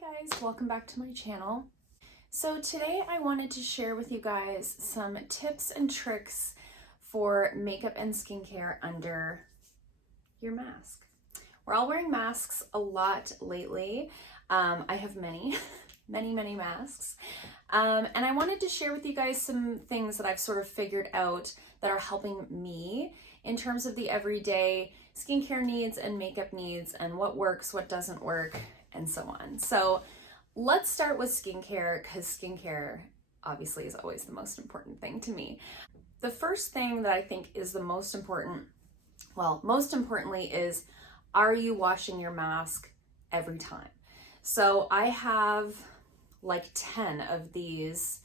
guys, welcome back to my channel. So today I wanted to share with you guys some tips and tricks for makeup and skincare under your mask. We're all wearing masks a lot lately. I have many masks. And I wanted to share with you guys some things that I've sort of figured out that are helping me in terms of the everyday skincare needs and makeup needs and what works, what doesn't work, and so on. So let's start with skincare, because skincare obviously is always the most important thing to me. The first thing that I think is the most important, well, most importantly is, are you washing your mask every time? So I have like 10 of these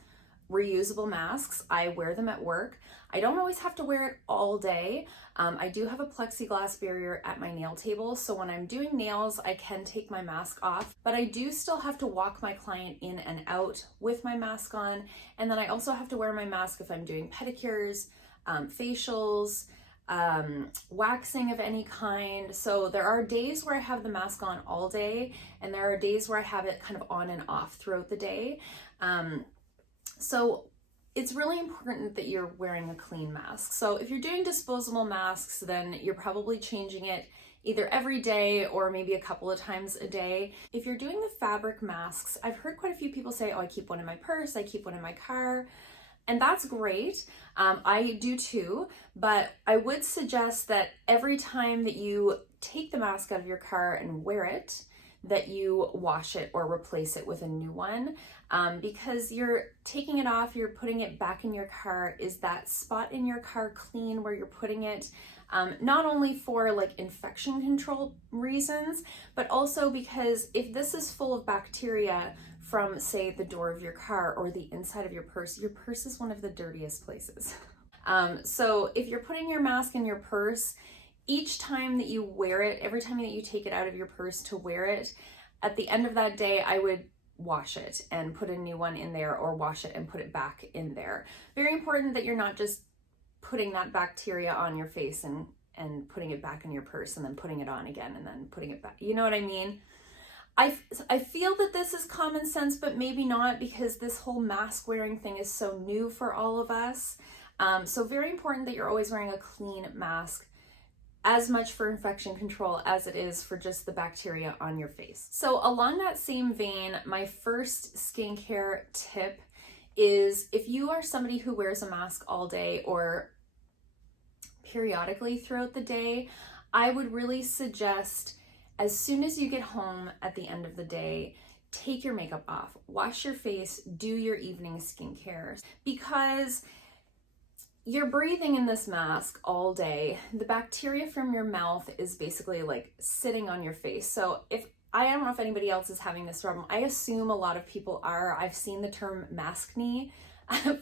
reusable masks. I wear them at work. I don't always have to wear it all day. I do have a plexiglass barrier at my nail table, so when I'm doing nails, I can take my mask off, but I do still have to walk my client in and out with my mask on. And then I also have to wear my mask if I'm doing pedicures, facials, waxing of any kind. So there are days where I have the mask on all day, and there are days where I have it kind of on and off throughout the day. So it's really important that you're wearing a clean mask. So if you're doing disposable masks, then you're probably changing it either every day or maybe a couple of times a day. If you're doing the fabric masks, I've heard quite a few people say, oh, I keep one in my purse, I keep one in my car. And that's great. I do too, but I would suggest that every time that you take the mask out of your car and wear it, that you wash it or replace it with a new one, because you're taking it off, you're putting it back in your car. Is that spot in your car clean where you're putting it? Not only for like infection control reasons, but also because if this is full of bacteria from, say, the door of your car or the inside of your purse is one of the dirtiest places. So if you're putting your mask in your purse, each time that you wear it, every time that you take it out of your purse to wear it, at the end of that day, I would wash it and put a new one in there, or wash it and put it back in there. Very important that you're not just putting that bacteria on your face and putting it back in your purse and then putting it on again and then putting it back. You know what I mean? I feel that this is common sense, but maybe not, because this whole mask wearing thing is so new for all of us. So very important that you're always wearing a clean mask, as much for infection control as it is for just the bacteria on your face. So along that same vein, my first skincare tip is, if you are somebody who wears a mask all day or periodically throughout the day, I would really suggest, as soon as you get home at the end of the day, take your makeup off, wash your face, do your evening skincare, because you're breathing in this mask all day. The bacteria from your mouth is basically like sitting on your face. So I don't know if anybody else is having this problem. I assume a lot of people are. I've seen the term maskne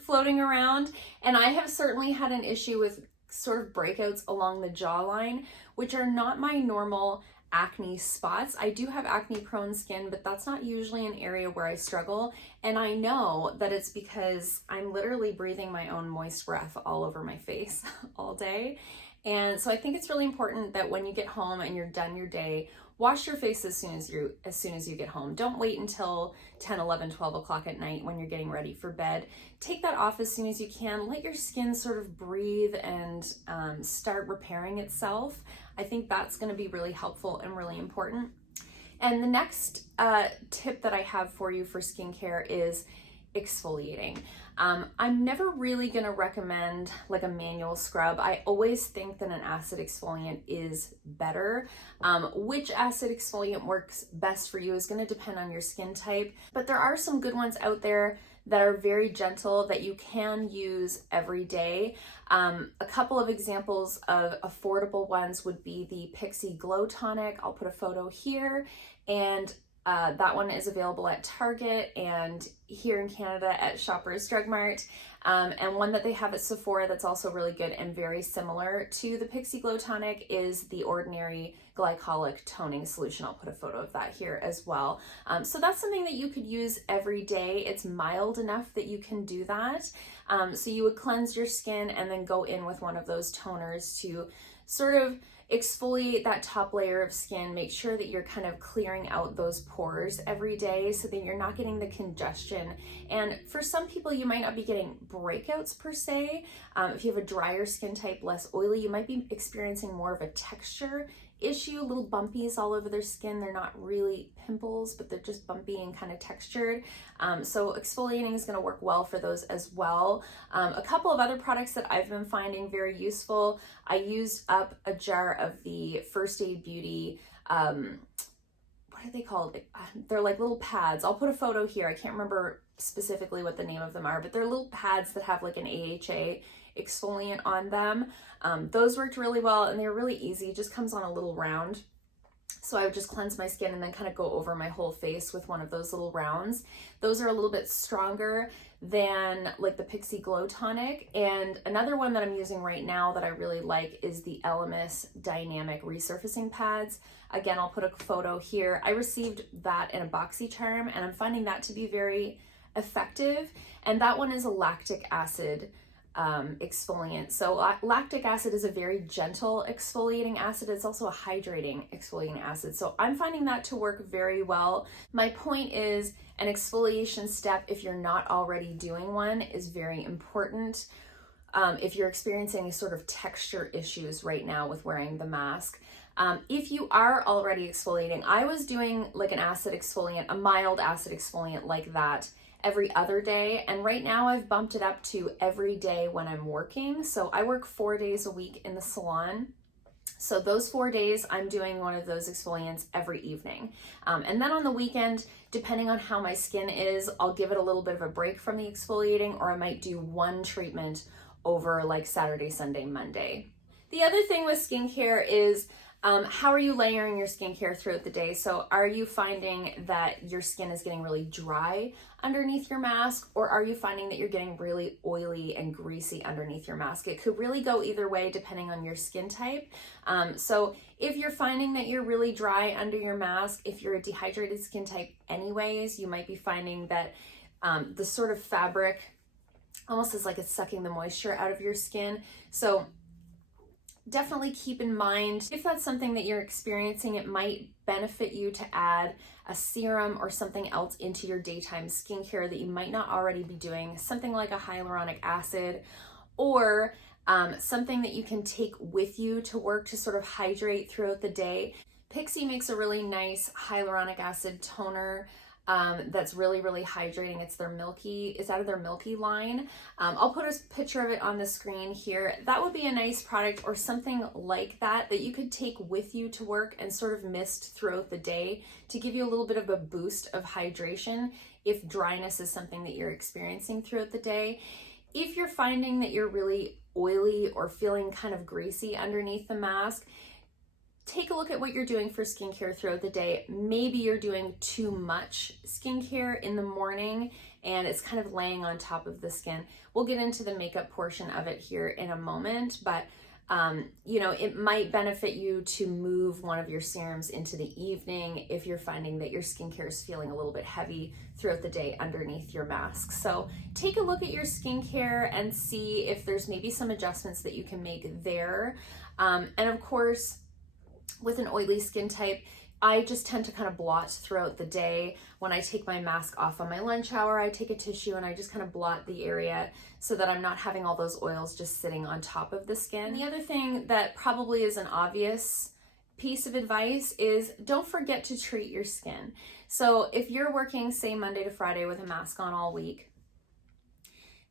floating around, and I have certainly had an issue with sort of breakouts along the jawline, which are not my normal acne spots. I do have acne prone skin, but that's not usually an area where I struggle. And I know that it's because I'm literally breathing my own moist breath all over my face all day. And so I think it's really important that when you get home and you're done your day, wash your face as soon as you get home. Don't wait until 10, 11, 12 o'clock at night when you're getting ready for bed. Take that off as soon as you can. Let your skin sort of breathe and start repairing itself. I think that's going to be really helpful and really important. And the next tip that I have for you for skincare is exfoliating. I'm never really going to recommend like a manual scrub. I always think that an acid exfoliant is better. Which acid exfoliant works best for you is going to depend on your skin type, but there are some good ones out there that are very gentle that you can use every day. A couple of examples of affordable ones would be the Pixi Glow Tonic. I'll put a photo here, and that one is available at Target and here in Canada at Shoppers Drug Mart. And one that they have at Sephora that's also really good and very similar to the Pixi Glow Tonic is the Ordinary Glycolic Toning Solution. I'll put a photo of that here as well. So that's something that you could use every day. It's mild enough that you can do that. So you would cleanse your skin and then go in with one of those toners to sort of exfoliate that top layer of skin. Make sure that you're kind of clearing out those pores every day so that you're not getting the congestion. And for some people, you might not be getting breakouts per se. If you have a drier skin type, less oily, you might be experiencing more of a texture issue, little bumpies all over their skin. They're not really pimples, but they're just bumpy and kind of textured. So exfoliating is going to work well for those as well. A couple of other products that I've been finding very useful. I used up a jar of the First Aid Beauty, what are they called? They're like little pads. I'll put a photo here. I can't remember specifically what the name of them are, but they're little pads that have like an AHA exfoliant on them. Those worked really well, and they're really easy. It just comes on a little round. So I would just cleanse my skin and then kind of go over my whole face with one of those little rounds. Those are a little bit stronger than like the Pixi Glow Tonic. And another one that I'm using right now that I really like is the Elemis Dynamic Resurfacing Pads. Again, I'll put a photo here. I received that in a BoxyCharm, and I'm finding that to be very effective. And that one is a lactic acid exfoliant. So lactic acid is a very gentle exfoliating acid. It's also a hydrating exfoliating acid. So I'm finding that to work very well. My point is, an exfoliation step, if you're not already doing one, is very important. If you're experiencing any sort of texture issues right now with wearing the mask. If you are already exfoliating, I was doing like an acid exfoliant, a mild acid exfoliant like that every other day, and right now I've bumped it up to every day when I'm working. So I work 4 days a week in the salon. So those 4 days I'm doing one of those exfoliants every evening. And then on the weekend, depending on how my skin is, I'll give it a little bit of a break from the exfoliating, or I might do one treatment over like Saturday, Sunday, Monday. The other thing with skincare is how are you layering your skincare throughout the day? So are you finding that your skin is getting really dry underneath your mask, or are you finding that you're getting really oily and greasy underneath your mask? It could really go either way depending on your skin type. So if you're finding that you're really dry under your mask, if you're a dehydrated skin type anyways, you might be finding that the sort of fabric almost is like it's sucking the moisture out of your skin. So definitely keep in mind, if that's something that you're experiencing, it might benefit you to add a serum or something else into your daytime skincare that you might not already be doing, something like a hyaluronic acid, or something that you can take with you to work to sort of hydrate throughout the day. Pixi makes a really nice hyaluronic acid toner that's really, really hydrating. It's their Milky, it's out of their Milky line. I'll put a picture of it on the screen here. That would be a nice product, or something like that that you could take with you to work and sort of mist throughout the day to give you a little bit of a boost of hydration if dryness is something that you're experiencing throughout the day. If you're finding that you're really oily or feeling kind of greasy underneath the mask, take a look at what you're doing for skincare throughout the day. Maybe you're doing too much skincare in the morning and it's kind of laying on top of the skin. We'll get into the makeup portion of it here in a moment, but you know, it might benefit you to move one of your serums into the evening if you're finding that your skincare is feeling a little bit heavy throughout the day underneath your mask. So take a look at your skincare and see if there's maybe some adjustments that you can make there. And of course, with an oily skin type, I just tend to kind of blot throughout the day. When I take my mask off on my lunch hour, I take a tissue and I just kind of blot the area so that I'm not having all those oils just sitting on top of the skin. The other thing that probably is an obvious piece of advice is don't forget to treat your skin. So if you're working, say, Monday to Friday with a mask on all week,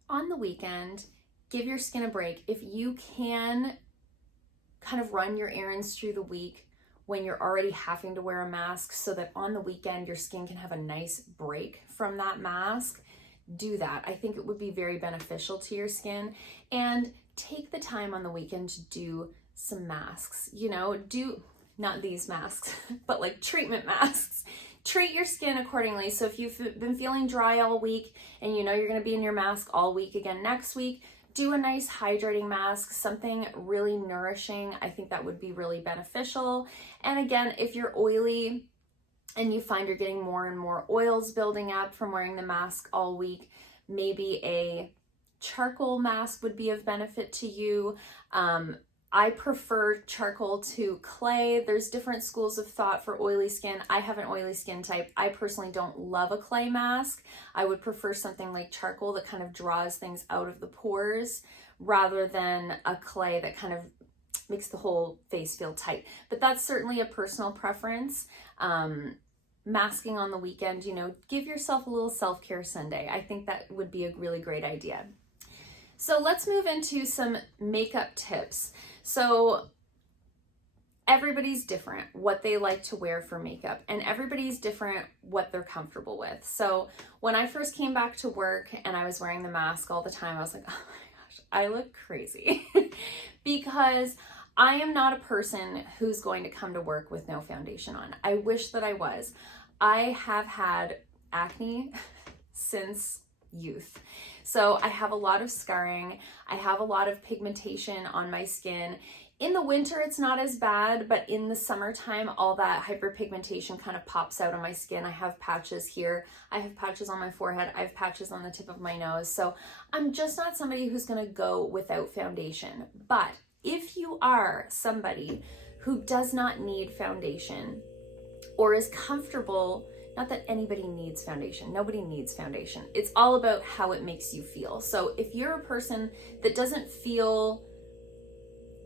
on the weekend, give your skin a break. If you can kind of run your errands through the week when you're already having to wear a mask, so that on the weekend your skin can have a nice break from that mask, do that. I think it would be very beneficial to your skin. And take the time on the weekend to do some masks. You know, do not these masks, but like treatment masks. Treat your skin accordingly. So if you've been feeling dry all week and you know you're going to be in your mask all week again next week, do a nice hydrating mask, something really nourishing. I think that would be really beneficial. And again, if you're oily and you find you're getting more and more oils building up from wearing the mask all week, maybe a charcoal mask would be of benefit to you. I prefer charcoal to clay. There's different schools of thought for oily skin. I have an oily skin type. I personally don't love a clay mask. I would prefer something like charcoal that kind of draws things out of the pores rather than a clay that kind of makes the whole face feel tight. But that's certainly a personal preference. Masking on the weekend, you know, give yourself a little self-care Sunday. I think that would be a really great idea. So let's move into some makeup tips. So everybody's different what they like to wear for makeup, and everybody's different what they're comfortable with. So when I first came back to work and I was wearing the mask all the time, I was like, oh my gosh, I look crazy because I am not a person who's going to come to work with no foundation on. I wish that I was. I have had acne since youth. So I have a lot of scarring. I have a lot of pigmentation on my skin. In the winter, it's not as bad, but in the summertime, all that hyperpigmentation kind of pops out on my skin. I have patches here. I have patches on my forehead. I have patches on the tip of my nose. So I'm just not somebody who's going to go without foundation. But if you are somebody who does not need foundation or is comfortable, not that anybody needs foundation. Nobody needs foundation. It's all about how it makes you feel. So if you're a person that doesn't feel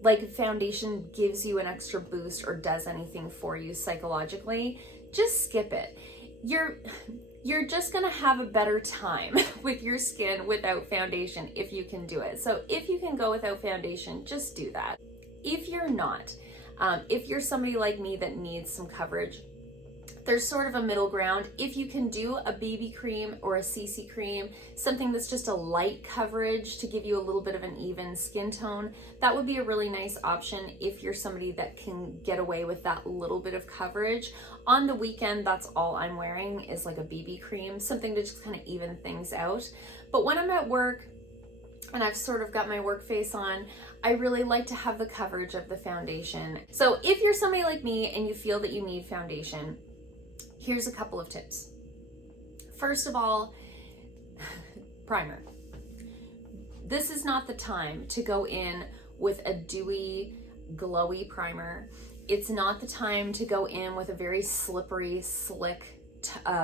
like foundation gives you an extra boost or does anything for you psychologically, just skip it. You're just gonna have a better time with your skin without foundation if you can do it. So if you can go without foundation, just do that. If you're not, if you're somebody like me that needs some coverage, there's sort of a middle ground. If you can do a BB cream or a CC cream, something that's just a light coverage to give you a little bit of an even skin tone, that would be a really nice option if you're somebody that can get away with that little bit of coverage. On the weekend, that's all I'm wearing is like a BB cream, something to just kind of even things out. But when I'm at work and I've sort of got my work face on, I really like to have the coverage of the foundation. So if you're somebody like me and you feel that you need foundation, here's a couple of tips. First of all, primer. This is not the time to go in with a dewy, glowy primer. It's not the time to go in with a very slippery, slick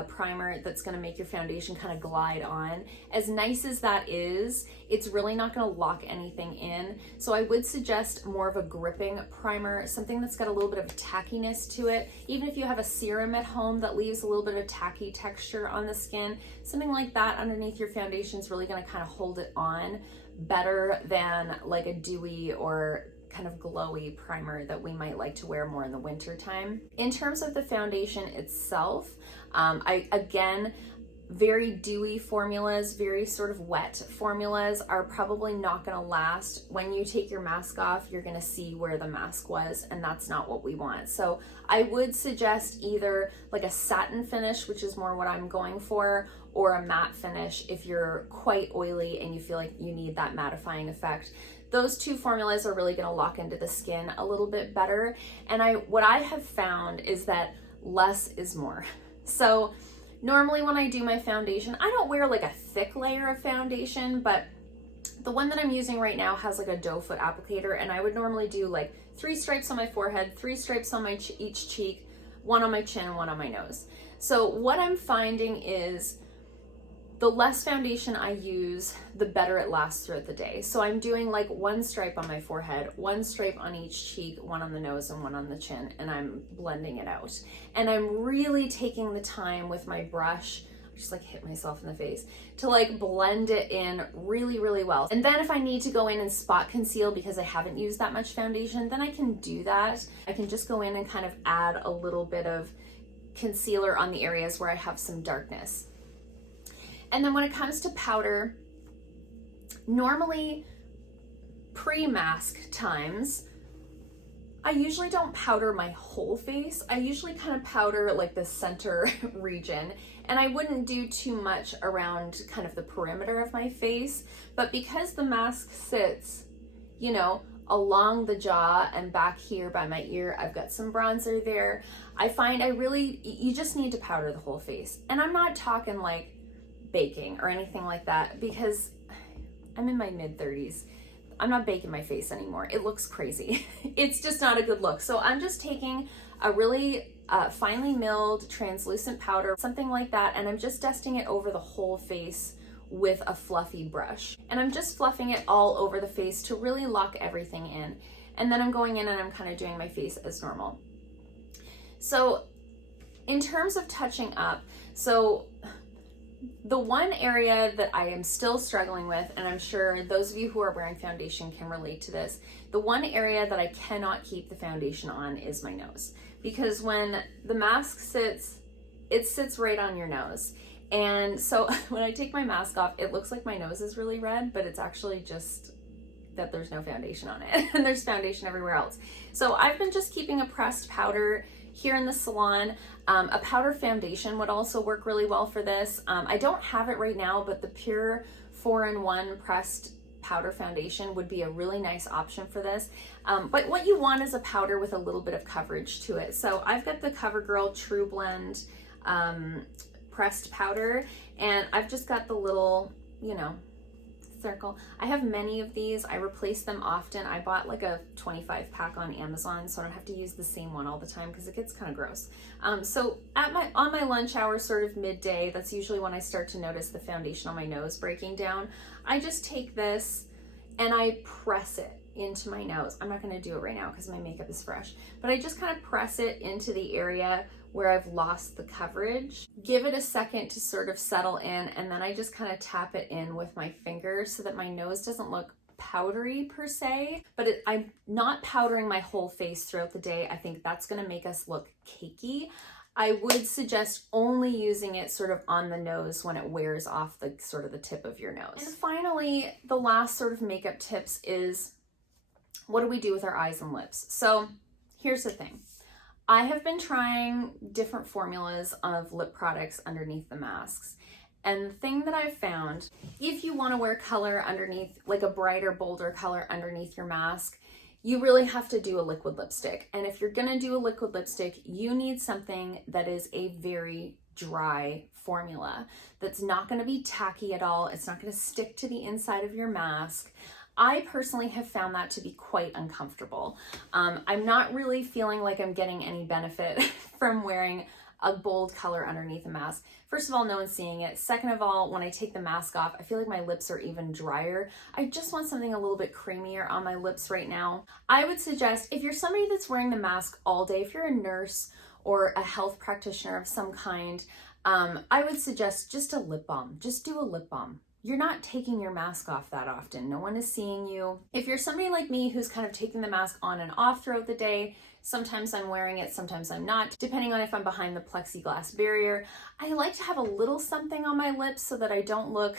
primer that's going to make your foundation kind of glide on. As nice as that is, it's really not going to lock anything in. So I would suggest more of a gripping primer, something that's got a little bit of tackiness to it. Even if you have a serum at home that leaves a little bit of tacky texture on the skin, something like that underneath your foundation is really going to kind of hold it on better than like a dewy or kind of glowy primer that we might like to wear more in the winter time. In terms of the foundation itself, again, very dewy formulas, very sort of wet formulas are probably not going to last. When you take your mask off, you're going to see where the mask was, and that's not what we want. So I would suggest either like a satin finish, which is more what I'm going for, or a matte finish if you're quite oily and you feel like you need that mattifying effect. Those two formulas are really going to lock into the skin a little bit better. And what I have found is that less is more. So normally when I do my foundation, I don't wear like a thick layer of foundation, but the one that I'm using right now has like a doe foot applicator, and I would normally do like 3 stripes on my forehead, 3 stripes on my each cheek, 1 on my chin, 1 on my nose. So what I'm finding is the less foundation I use, the better it lasts throughout the day. So I'm doing like 1 stripe on my forehead, 1 stripe on each cheek, 1 on the nose and 1 on the chin, and I'm blending it out. And I'm really taking the time with my brush, just like hit myself in the face, to like blend it in really, really well. And then if I need to go in and spot conceal because I haven't used that much foundation, then I can do that. I can just go in and kind of add a little bit of concealer on the areas where I have some darkness. And then when it comes to powder, normally pre-mask times, I usually don't powder my whole face. I usually kind of powder like the center region, and I wouldn't do too much around kind of the perimeter of my face. But because the mask sits, you know, along the jaw and back here by my ear, I've got some bronzer there. I find you just need to powder the whole face. And I'm not talking like baking or anything like that, because I'm in my mid-30s. I'm not baking my face anymore. It looks crazy. It's just not a good look. So I'm just taking a really finely milled translucent powder, something like that, and I'm just dusting it over the whole face with a fluffy brush. And I'm just fluffing it all over the face to really lock everything in. And then I'm going in and I'm kind of doing my face as normal. So in terms of touching up, so the one area that I am still struggling with, and I'm sure those of you who are wearing foundation can relate to this, the one area that I cannot keep the foundation on is my nose. Because when the mask sits, it sits right on your nose. And so when I take my mask off, it looks like my nose is really red, but it's actually just that there's no foundation on it and there's foundation everywhere else. So I've been just keeping a pressed powder here in the salon. A powder foundation would also work really well for this. I don't have it right now, but the Pure 4-in-1 pressed powder foundation would be a really nice option for this. But what you want is a powder with a little bit of coverage to it. So I've got the CoverGirl True Blend pressed powder, and I've just got the little, you know, circle. I have many of these. I replace them often. I bought like a 25 pack on Amazon, so I don't have to use the same one all the time because it gets kind of gross. So on my lunch hour, sort of midday, that's usually when I start to notice the foundation on my nose breaking down. I just take this and I press it into my nose. I'm not going to do it right now because my makeup is fresh, but I just kind of press it into the area where I've lost the coverage. Give it a second to sort of settle in, and then I just kind of tap it in with my fingers so that my nose doesn't look powdery per se, but I'm not powdering my whole face throughout the day. I think that's going to make us look cakey. I would suggest only using it sort of on the nose when it wears off the sort of the tip of your nose. And finally, the last sort of makeup tips is, what do we do with our eyes and lips? So here's the thing. I have been trying different formulas of lip products underneath the masks. And the thing that I've found, if you want to wear color underneath, like a brighter, bolder color underneath your mask, you really have to do a liquid lipstick. And if you're going to do a liquid lipstick, you need something that is a very dry formula that's not going to be tacky at all. It's not going to stick to the inside of your mask. I personally have found that to be quite uncomfortable. I'm not really feeling like I'm getting any benefit from wearing a bold color underneath a mask. First of all, no one's seeing it. Second of all, when I take the mask off, I feel like my lips are even drier. I just want something a little bit creamier on my lips right now. I would suggest, if you're somebody that's wearing the mask all day, if you're a nurse or a health practitioner of some kind, I would suggest just a lip balm. Just do a lip balm. You're not taking your mask off that often. No one is seeing you. If you're somebody like me who's kind of taking the mask on and off throughout the day, sometimes I'm wearing it, sometimes I'm not, depending on if I'm behind the plexiglass barrier. I like to have a little something on my lips so that I don't look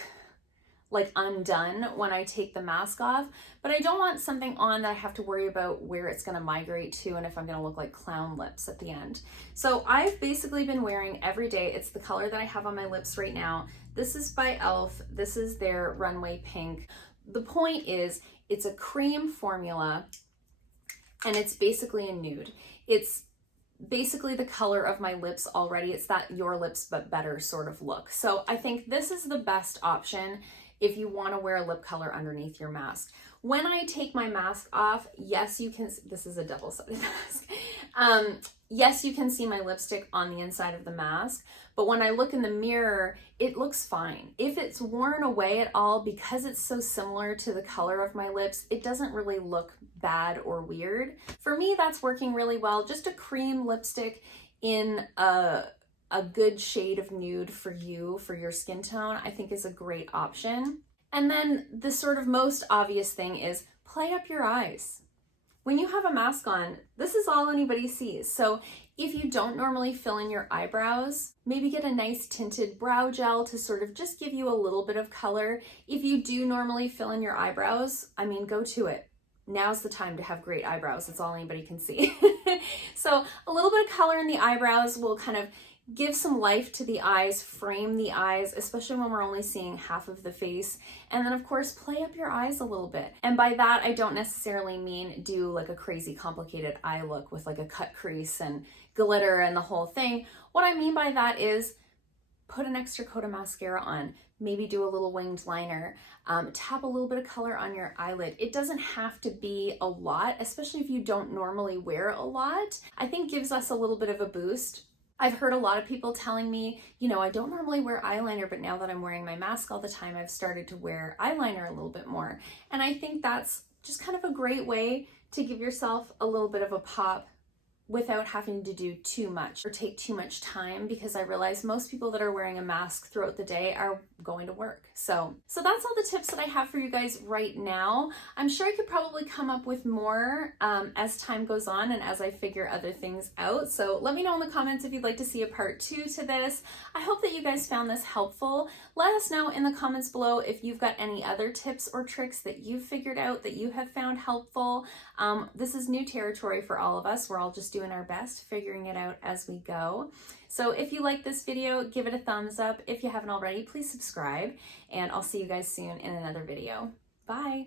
like undone when I take the mask off, but I don't want something on that I have to worry about where it's gonna migrate to and if I'm gonna look like clown lips at the end. So I've basically been wearing every day, it's the color that I have on my lips right now. This is by e.l.f. This is their Runway Pink. The point is, it's a cream formula and it's basically a nude. It's basically the color of my lips already. It's that your lips but better sort of look. So I think this is the best option if you want to wear a lip color underneath your mask. When I take my mask off, yes, you can, this is a double-sided mask. Yes, you can see my lipstick on the inside of the mask, but when I look in the mirror, it looks fine. If it's worn away at all, because it's so similar to the color of my lips, it doesn't really look bad or weird. For me, that's working really well. Just a cream lipstick in a good shade of nude for you, for your skin tone, I think is a great option. And then the sort of most obvious thing is play up your eyes. When you have a mask on, this is all anybody sees. So if you don't normally fill in your eyebrows, maybe get a nice tinted brow gel to sort of just give you a little bit of color. If you do normally fill in your eyebrows, I mean, go to it. Now's the time to have great eyebrows. That's all anybody can see. So a little bit of color in the eyebrows will kind of give some life to the eyes, frame the eyes, especially when we're only seeing half of the face. And then of course, play up your eyes a little bit. And by that, I don't necessarily mean do like a crazy complicated eye look with like a cut crease and glitter and the whole thing. What I mean by that is put an extra coat of mascara on, maybe do a little winged liner, tap a little bit of color on your eyelid. It doesn't have to be a lot, especially if you don't normally wear a lot. I think gives us a little bit of a boost. I've heard a lot of people telling me, you know, I don't normally wear eyeliner, but now that I'm wearing my mask all the time, I've started to wear eyeliner a little bit more. And I think that's just kind of a great way to give yourself a little bit of a pop without having to do too much or take too much time, because I realize most people that are wearing a mask throughout the day are going to work. So that's all the tips that I have for you guys right now. I'm sure I could probably come up with more as time goes on and as I figure other things out. So let me know in the comments if you'd like to see a part 2 to this. I hope that you guys found this helpful. Let us know in the comments below if you've got any other tips or tricks that you've figured out that you have found helpful. This is new territory for all of us. We're all just doing our best, figuring it out as we go. So if you like this video, give it a thumbs up. If you haven't already, please subscribe, and I'll see you guys soon in another video. Bye.